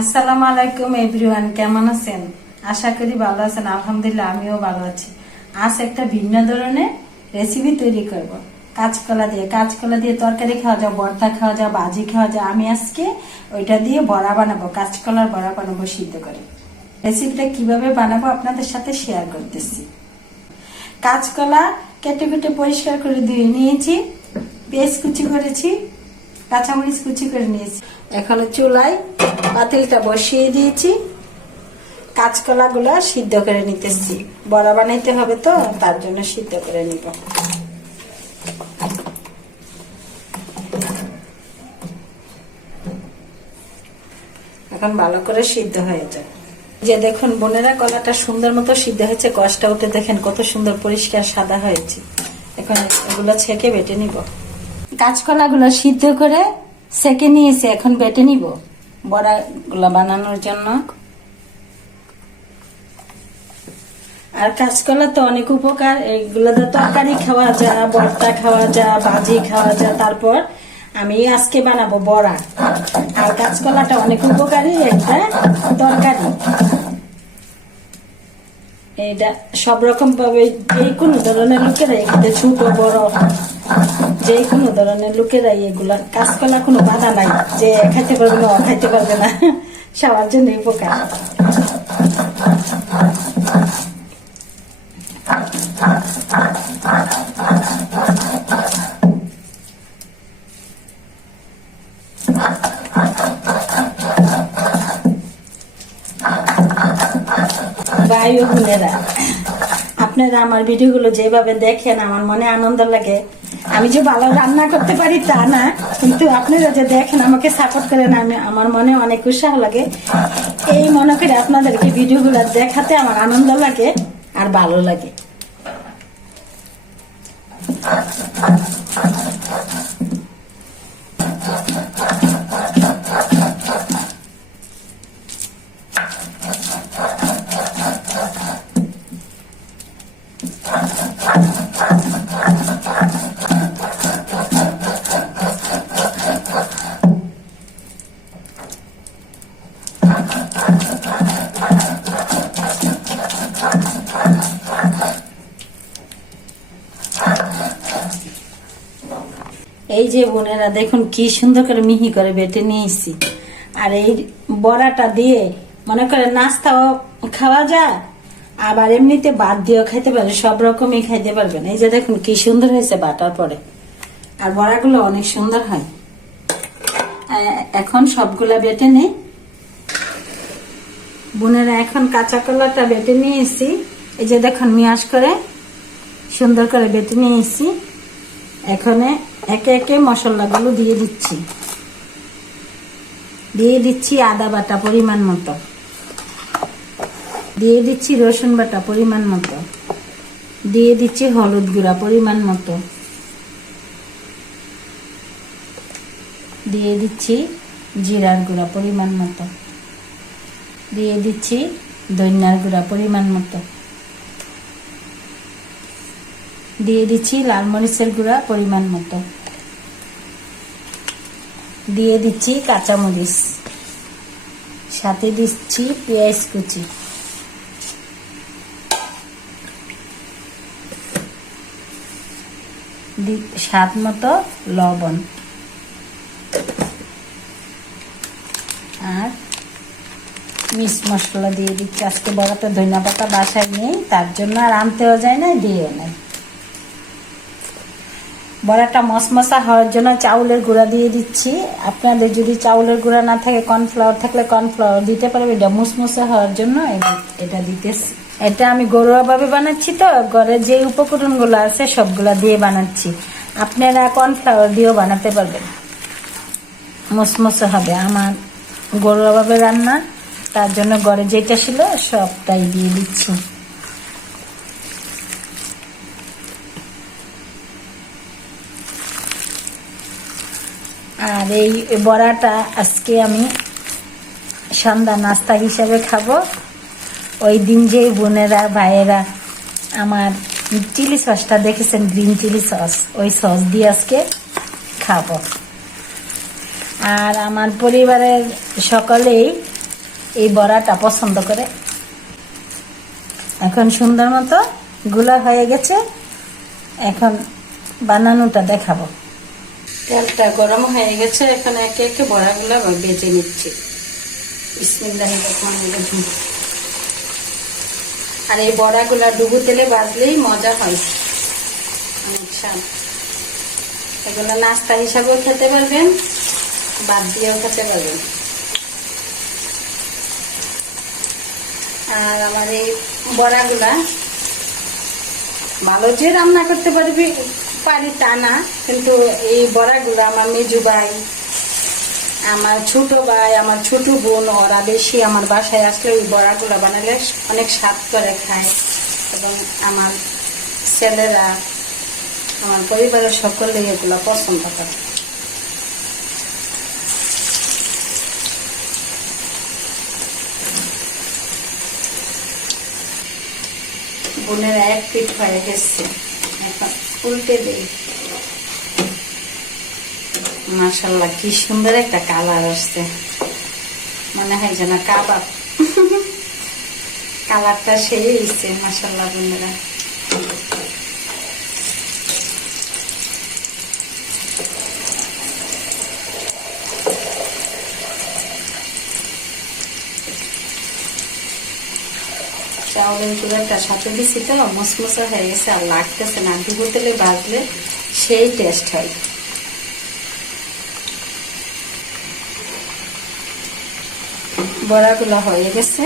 আসসালামু আলাইকুম এভরিওয়ান, কেমন আছেন? আশা করি ভালো আছেন। আলহামদুলিল্লাহ আমিও ভালো আছি। আজ একটা ভিন্ন ধরনের রেসিপি তৈরি করব। কাঁচকলা দিয়ে তরকারি খাওয়া যায়, ভর্তা খাওয়া যায়, ভাজি খাওয়া যায়। আমি আজকে ওইটা দিয়ে বড়া বানাবো, কাঁচকলার বড়া বানাবো সিদ্ধ করে। রেসিপিটা কিভাবে বানাবো আপনাদের সাথে শেয়ার করতেছি। কাঁচকলা কেটে কেটে পরিষ্কার করে ধুয়ে নিয়েছি, পেঁয়াজ কুচি করেছি, কাঁচামরিচ কুচি করে নিয়েছি। এখন চুলায় পাতিলটা বসিয়ে দিয়েছি, কাঁচকলা গুলা সিদ্ধ করে নিতেছি। বড়া বানাইতে হবে তো, তার জন্য সিদ্ধ করে নিব। এখন ভালো করে সিদ্ধ হয়ে যায়। যে দেখুন বোনেরা, কলাটা সুন্দর মতো সিদ্ধ হয়েছে, কষটা উঠে দেখেন কত সুন্দর পরিষ্কার সাদা হয়েছে। এখন এগুলো ছেঁকে বেটে নিব। কাঁচকলা গুলো সিদ্ধ করে ছেঁকে নিয়েছি, এখন বেটে নিব বড়া গুলা বানানোর জন্য। আর কাঁচকলা তো অনেক উপকার, এগুলো তো তরকারি খাওয়া যায়, ভর্তা খাওয়া যায়, ভাজি খাওয়া যায়। তারপর আমি আজকে বানাবো বড়া। আর কাঁচকলাটা অনেক উপকারী একটা তরকারি। এটা সব রকম ভাবে যে কোনো ধরনের লোকেরাই খেতে, ছোট বড় যে কোনো ধরনের লোকেরাই এগুলা। কাঁচকলা কোনো বাধা নাই যে খাইতে পারবে না, খাইতে পারবে না, সবার জন্য উপকার। ভাই ও বোনেরা, আপনারা আমার ভিডিওগুলো যেভাবে দেখেন আমার মনে আনন্দ লাগে। আমি যে ভালো রান্না করতে পারি তা না, কিন্তু আপনারা যে দেখেন, আমাকে সাপোর্ট করেন, আমার মনে অনেক উৎসাহ লাগে। এই মনে করে আপনাদেরকে ভিডিওগুলো দেখাতে আমার আনন্দ লাগে আর ভালো লাগে। এই যে বোনেরা দেখুন কি সুন্দর করে মিহি করে বেটে নিয়েছি। আর এই বড়াটা দিয়ে মনে করে নাস্তাও খাওয়া যায়, আবার এমনিতে ভাত দিয়েও খাইতে পারে, সব রকমই খাইতে পারবেন। এই যে দেখুন কি সুন্দর হয়েছে বাটার পরে। আর বড়াগুলো অনেক সুন্দর হয়। এখন সবগুলা বেটে নেই বোনেরা। এখন কাঁচা কলাটা বেটে নিয়েছি, এই যে দেখুন মিয়াস করে সুন্দর করে বেটে নিয়েছি। এখানে একে একে মশলাগুলো দিয়ে দিচ্ছি আদা বাটা পরিমাণ মতো, দিয়ে দিচ্ছি রসুন বাটা পরিমাণ মতো, দিয়ে দিচ্ছি হলুদ গুঁড়া পরিমাণ মতো, দিয়ে দিচ্ছি জিরার গুঁড়া পরিমাণ মতো, দিয়ে দিচ্ছি ধনিয়ার গুঁড়া পরিমাণ মতো, দিয়ে দিচ্ছি লাল মরিচের গুঁড়া পরিমাণ মতো, দিয়ে দিচ্ছি কাঁচামরিচ, সাথে দিচ্ছি পেঁয়াজ কুচি, স্বাদ মতো লবণ, আর মিক্স মশলা দিয়ে দিচ্ছি। আজকে বড়াতে ধনিয়া পাতা বাসায় নেই, তার জন্য আর আনতেও যায় না, দিয়েও নাই। বড়াটা মশমশা হওয়ার জন্য চাউলের গুঁড়া দিয়ে দিচ্ছি। আপনাদের যদি চাউলের গুঁড়া না থাকে, কর্নফ্লাওয়ার থাকলে কর্নফ্লাওয়ার দিতে পারবে। এটা মুসমুসে হওয়ার জন্য এটা দিতেছি। এটা আমি ঘরোয়া ভাবে বানাচ্ছি তো, ঘরে যে উপকরণগুলো আছে সবগুলা দিয়ে বানাচ্ছি। আপনারা কর্নফ্লাওয়ার দিয়েও বানাতে পারবেন, মুসমুসে হবে। আমার ঘরোয়া ভাবে রান্না, তার জন্য ঘরে যেটা ছিল সবটাই দিয়ে দিচ্ছি। আর এই বড়াটা আজকে আমি সন্ধ্যা নাস্তা হিসাবে খাবো। ওই দিন যে বোনেরা ভাইয়েরা আমার চিলি সসটা দেখেছেন, গ্রিন চিলি সস, ওই সস দিয়ে আজকে খাবো। আর আমার পরিবারের সকলেই এই বড়াটা পছন্দ করে। এখন সুন্দর মতো গুলা হয়ে গেছে, এখন বানানোটা দেখাবো। তেলটা গরম হয়ে গেছে, এখন একে একে বড়াগুলা বেজে নিচ্ছি। বিসমিল্লাহির রহমানির রহিম। আর এই বড়াগুলা ডুবো তেলে ভাজলেই মজা হয়, অনেক স্বাদ। এগুলো নাস্তা হিসাবেও খেতে পারবেন, বাদ দিয়েও খেতে পারবেন। আর আমার এই বড়াগুলা ভালো যে রান্না করতে পারি তা না, কিন্তু এই বড়াগুলা আমার মেজু ভাই, আমার ছোট ভাই, আমার ছোট বোন, ওরা বেশি আমার বাসায় আসলে ওই বড়াগুলা বানালে অনেক স্বাদ করে খায়। এবং আমার ছেলেরা, আমার পরিবারের সকলে এগুলো পছন্দ করে। বোনের এক পিঠ হয়ে গেছে, এখন উল্টে দেই। মাশাআল্লাহ, কি সুন্দর একটা কালার আসছে, মনে হয় যেন কাবাব। কালারটা সেই হয়েছে মাশাআল্লাহ বোনেরা। চাউলের গুঁড়াটা সাথে দিচ্ছি তো মসমসা হয়ে গেছে, আর লাগতেছে না। ডুবো তেলে ভাজলে সেই টেস্ট হয়। বড়াগুলো হয়ে গেছে,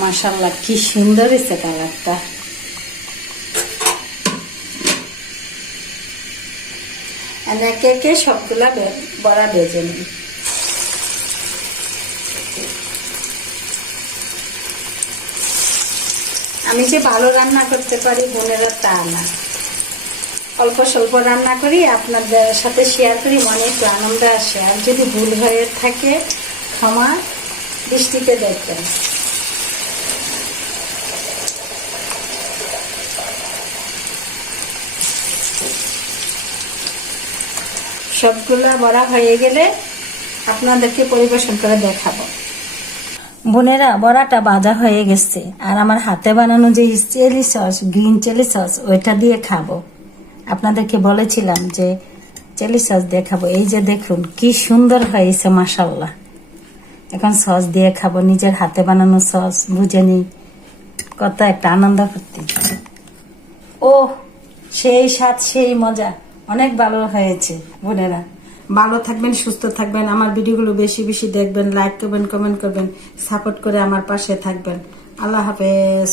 মাশাআল্লাহ কি সুন্দর হয়েছে কালারটা। একে একে সবগুলা বড়া ভেজে নিই। আমি যে ভালো রান্না করতে পারি বোনেরা তা না, অল্প স্বল্প রান্না করি, আপনাদের সাথে শেয়ার করি, মনে একটু আনন্দ আসে। আর যদি ভুল হয়ে থাকে ক্ষমা দৃষ্টিতে দেখবেন। সবগুলা বড়া হয়ে গেলে আপনাদেরকে পরিবেশন করে দেখাবো। বোনেরা, বড়াটা ভাজা হয়ে গেছে, আর আমার হাতে বানানো যে chilli sauce, green chilli sauce, ওইটা দিয়ে খাবো। আপনাদেরকে বলেছিলাম যে চিলি সস দিয়ে খাবো। এই যে দেখুন কি সুন্দর হয়েছে মাশাআল্লাহ। এখন সস দিয়ে খাবো, নিজের হাতে বানানো সস, বুঝে নি কত একটা আনন্দ করতে। ও সেই স্বাদ, সেই মজা, অনেক ভালো হয়েছে বোনেরা। ভালো থাকবেন, সুস্থ থাকবেন, আমার ভিডিওগুলো বেশি বেশি দেখবেন, লাইক করবেন, কমেন্ট করবেন, সাপোর্ট করে আমার পাশে থাকবেন। আল্লাহ হাফেজ।